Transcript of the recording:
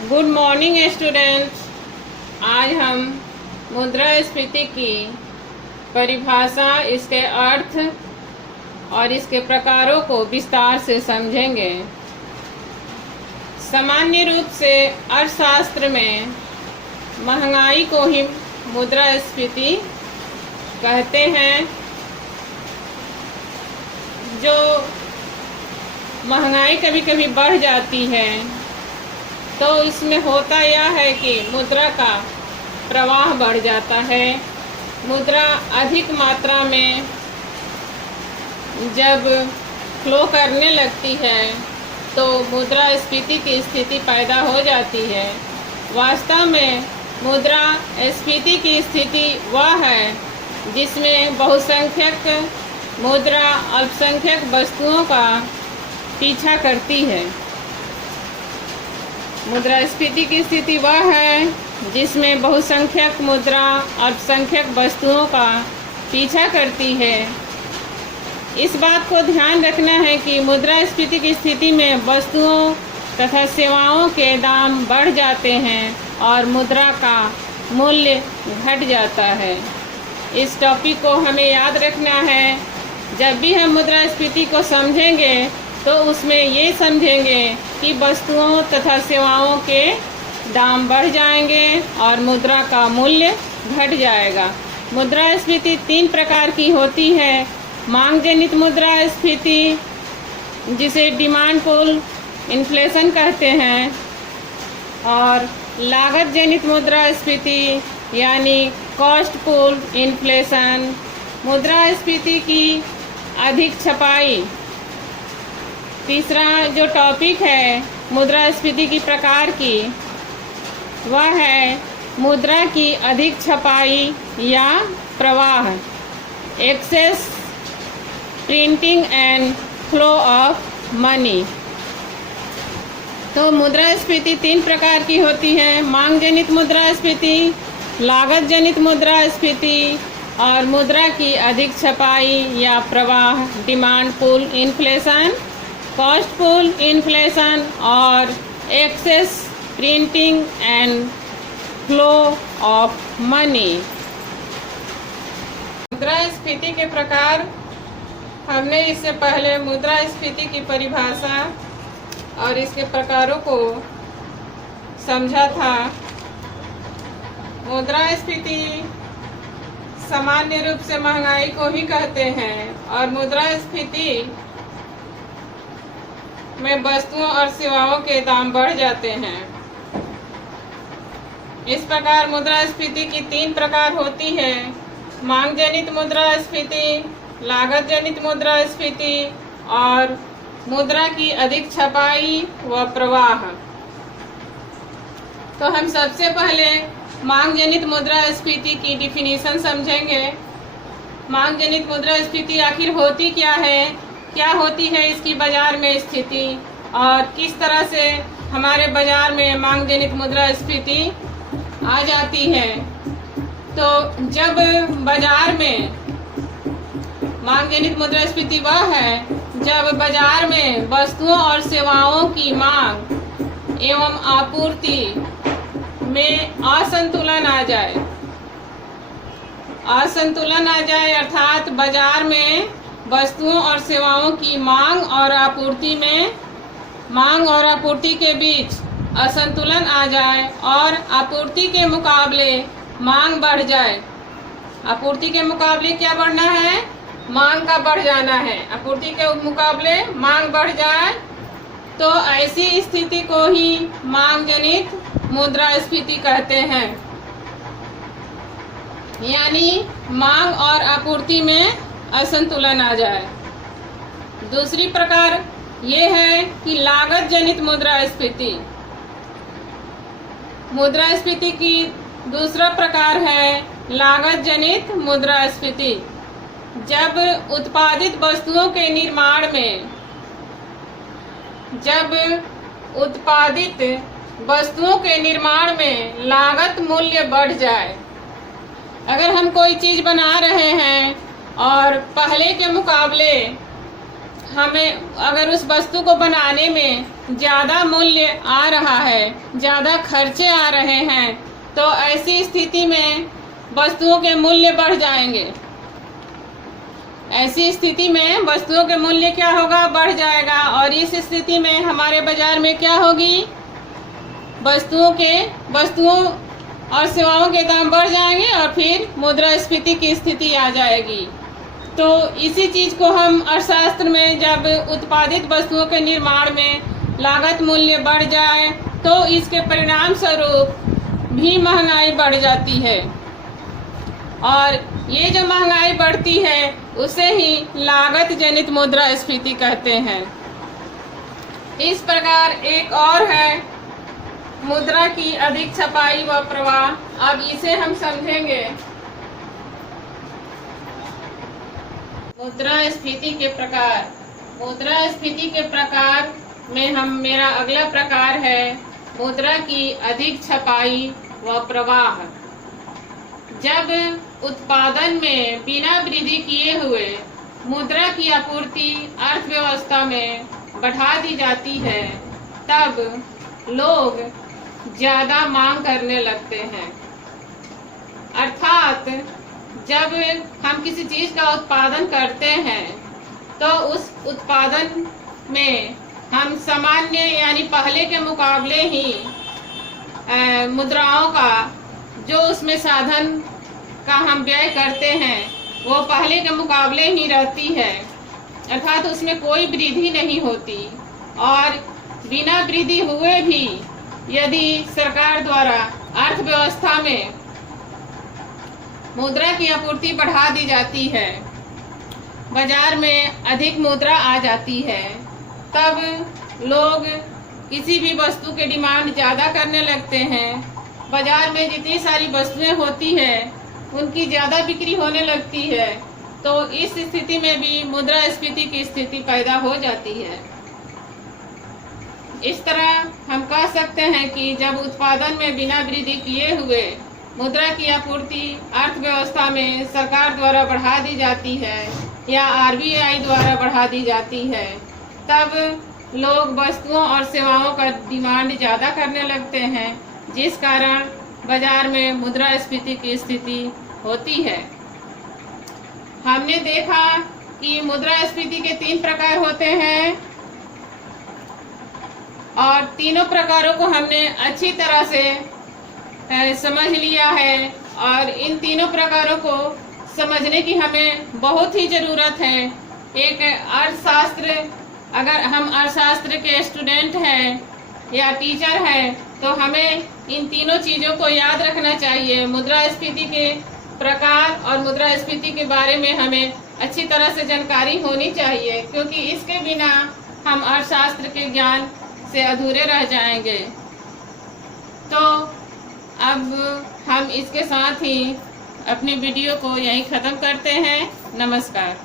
Good morning students. आज हम मुद्रास्फीति की परिभाषा, इसके अर्थ और इसके प्रकारों को विस्तार से समझेंगे। सामान्य रूप से अर्थशास्त्र में महंगाई को ही मुद्रास्फीति कहते हैं। जो महंगाई कभी कभी बढ़ जाती है तो इसमें होता यह है कि मुद्रा का प्रवाह बढ़ जाता है। मुद्रा अधिक मात्रा में जब फ्लो करने लगती है तो मुद्रास्फीति की स्थिति पैदा हो जाती है। वास्तव में मुद्रास्फीति की स्थिति वह है जिसमें बहुसंख्यक मुद्रा अल्पसंख्यक वस्तुओं का पीछा करती है। मुद्रास्फीति की स्थिति वह है जिसमें बहुसंख्यक मुद्रा अल्पसंख्यक वस्तुओं का पीछा करती है। इस बात को ध्यान रखना है कि मुद्रास्फीति की स्थिति में वस्तुओं तथा सेवाओं के दाम बढ़ जाते हैं और मुद्रा का मूल्य घट जाता है। इस टॉपिक को हमें याद रखना है। जब भी हम मुद्रास्फीति को समझेंगे तो उसमें ये समझेंगे कि वस्तुओं तथा सेवाओं के दाम बढ़ जाएंगे और मुद्रा का मूल्य घट जाएगा। मुद्रास्फीति 3 प्रकार की होती है। मांग जनित मुद्रास्फीति, जिसे डिमांड पुल इन्फ्लेशन कहते हैं, और लागत जनित मुद्रास्फीति यानी कॉस्ट पुल इन्फ्लेशन। मुद्रास्फीति की अधिक छपाई। तीसरा जो टॉपिक है मुद्रास्फीति की प्रकार की, वह है मुद्रा की अधिक छपाई या प्रवाह, excess printing and flow of money. तो मुद्रास्फीति 3 प्रकार की होती है। मांग जनित मुद्रास्फीति, लागत जनित मुद्रास्फीति और मुद्रा की अधिक छपाई या प्रवाह, demand pull inflation, cost pull inflation और excess printing and flow of money. मुद्रास्फीति के प्रकार, हमने इससे पहले मुद्रास्फीति की परिभाषा और इसके प्रकारों को समझा था। मुद्रास्फीति सामान्य रूप से महंगाई को ही कहते हैं और मुद्रास्फीति में वस्तुओं और सेवाओं के दाम बढ़ जाते हैं। इस प्रकार मुद्रास्फीति की 3 प्रकार होती है। मांग जनित मुद्रास्फीति, लागत जनित मुद्रास्फीति और मुद्रा की अधिक छपाई व प्रवाह। तो हम सबसे पहले मांग जनित मुद्रास्फीति की डिफिनीशन समझेंगे। मांग जनित मुद्रास्फीति आखिर होती क्या है, क्या होती है इसकी बाजार में स्थिति और किस तरह से हमारे बाजार में मांग जनित मुद्रास्फीति आ जाती है। तो जब बाजार में मांग जनित मुद्रास्फीति वह है जब बाजार में वस्तुओं और सेवाओं की मांग एवं आपूर्ति में असंतुलन आ जाए। असंतुलन आ जाए अर्थात बाजार में वस्तुओं और सेवाओं की मांग और आपूर्ति के बीच असंतुलन आ जाए और आपूर्ति के मुकाबले मांग बढ़ जाए। आपूर्ति के मुकाबले क्या बढ़ना है? मांग का बढ़ जाना है। आपूर्ति के मुकाबले मांग बढ़ जाए तो ऐसी स्थिति को ही मांग जनित मुद्रास्फीति कहते हैं। यानी मांग और आपूर्ति में असंतुलन आ जाए। दूसरी प्रकार ये है कि लागत जनित मुद्रास्फीति। मुद्रास्फीति की दूसरा प्रकार है लागत जनित मुद्रास्फीति। जब उत्पादित वस्तुओं के निर्माण में लागत मूल्य बढ़ जाए। अगर हम कोई चीज़ बना रहे हैं और पहले के मुकाबले हमें अगर उस वस्तु को बनाने में ज़्यादा मूल्य आ रहा है, ज़्यादा खर्चे आ रहे हैं, तो ऐसी स्थिति में वस्तुओं के मूल्य बढ़ जाएंगे। ऐसी स्थिति में वस्तुओं के मूल्य क्या होगा? बढ़ जाएगा। और इस स्थिति में हमारे बाजार में क्या होगी? वस्तुओं और सेवाओं के दाम बढ़ जाएंगे और फिर मुद्रास्फीति की स्थिति आ जाएगी। तो इसी चीज़ को हम अर्थशास्त्र में, जब उत्पादित वस्तुओं के निर्माण में लागत मूल्य बढ़ जाए तो इसके परिणाम स्वरूप भी महंगाई बढ़ जाती है, और ये जो महंगाई बढ़ती है उसे ही लागत जनित मुद्रास्फीति कहते हैं। इस प्रकार एक और है मुद्रा की अधिक छपाई व प्रवाह। अब इसे हम समझेंगे। मुद्रास्फीति के प्रकार। मुद्रास्फीति के प्रकार में मेरा अगला प्रकार है मुद्रा की अधिक छपाई व प्रवाह। जब उत्पादन में बिना वृद्धि किए हुए मुद्रा की आपूर्ति अर्थव्यवस्था में बढ़ा दी जाती है, तब लोग ज़्यादा मांग करने लगते हैं। अर्थात जब हम किसी चीज़ का उत्पादन करते हैं तो उस उत्पादन में हम सामान्य यानी पहले के मुकाबले ही मुद्राओं का, जो उसमें साधन का हम व्यय करते हैं, वो पहले के मुकाबले ही रहती है। अर्थात उसमें कोई वृद्धि नहीं होती, और बिना वृद्धि हुए भी यदि सरकार द्वारा अर्थव्यवस्था में मुद्रा की आपूर्ति बढ़ा दी जाती है, बाजार में अधिक मुद्रा आ जाती है, तब लोग किसी भी वस्तु के डिमांड ज़्यादा करने लगते हैं। बाजार में जितनी सारी वस्तुएं होती है उनकी ज़्यादा बिक्री होने लगती है, तो इस स्थिति में भी मुद्रास्फीति की स्थिति पैदा हो जाती है। इस तरह हम कह सकते हैं कि जब उत्पादन में बिना वृद्धि किए हुए मुद्रा की आपूर्ति अर्थव्यवस्था में सरकार द्वारा बढ़ा दी जाती है या आरबीआई द्वारा बढ़ा दी जाती है, तब लोग वस्तुओं और सेवाओं का डिमांड ज़्यादा करने लगते हैं, जिस कारण बाजार में मुद्रास्फीति की स्थिति होती है। हमने देखा कि मुद्रास्फीति के 3 प्रकार होते हैं, और तीनों प्रकारों को हमने अच्छी तरह से समझ लिया है, और इन तीनों प्रकारों को समझने की हमें बहुत ही ज़रूरत है। एक अर्थशास्त्र, अगर हम अर्थशास्त्र के स्टूडेंट हैं या टीचर हैं, तो हमें इन तीनों चीज़ों को याद रखना चाहिए। मुद्रास्फीति के प्रकार और मुद्रास्फीति के बारे में हमें अच्छी तरह से जानकारी होनी चाहिए, क्योंकि इसके बिना हम अर्थशास्त्र के ज्ञान से अधूरे रह जाएंगे। तो अब हम इसके साथ ही अपनी वीडियो को यहीं ख़त्म करते हैं। नमस्कार।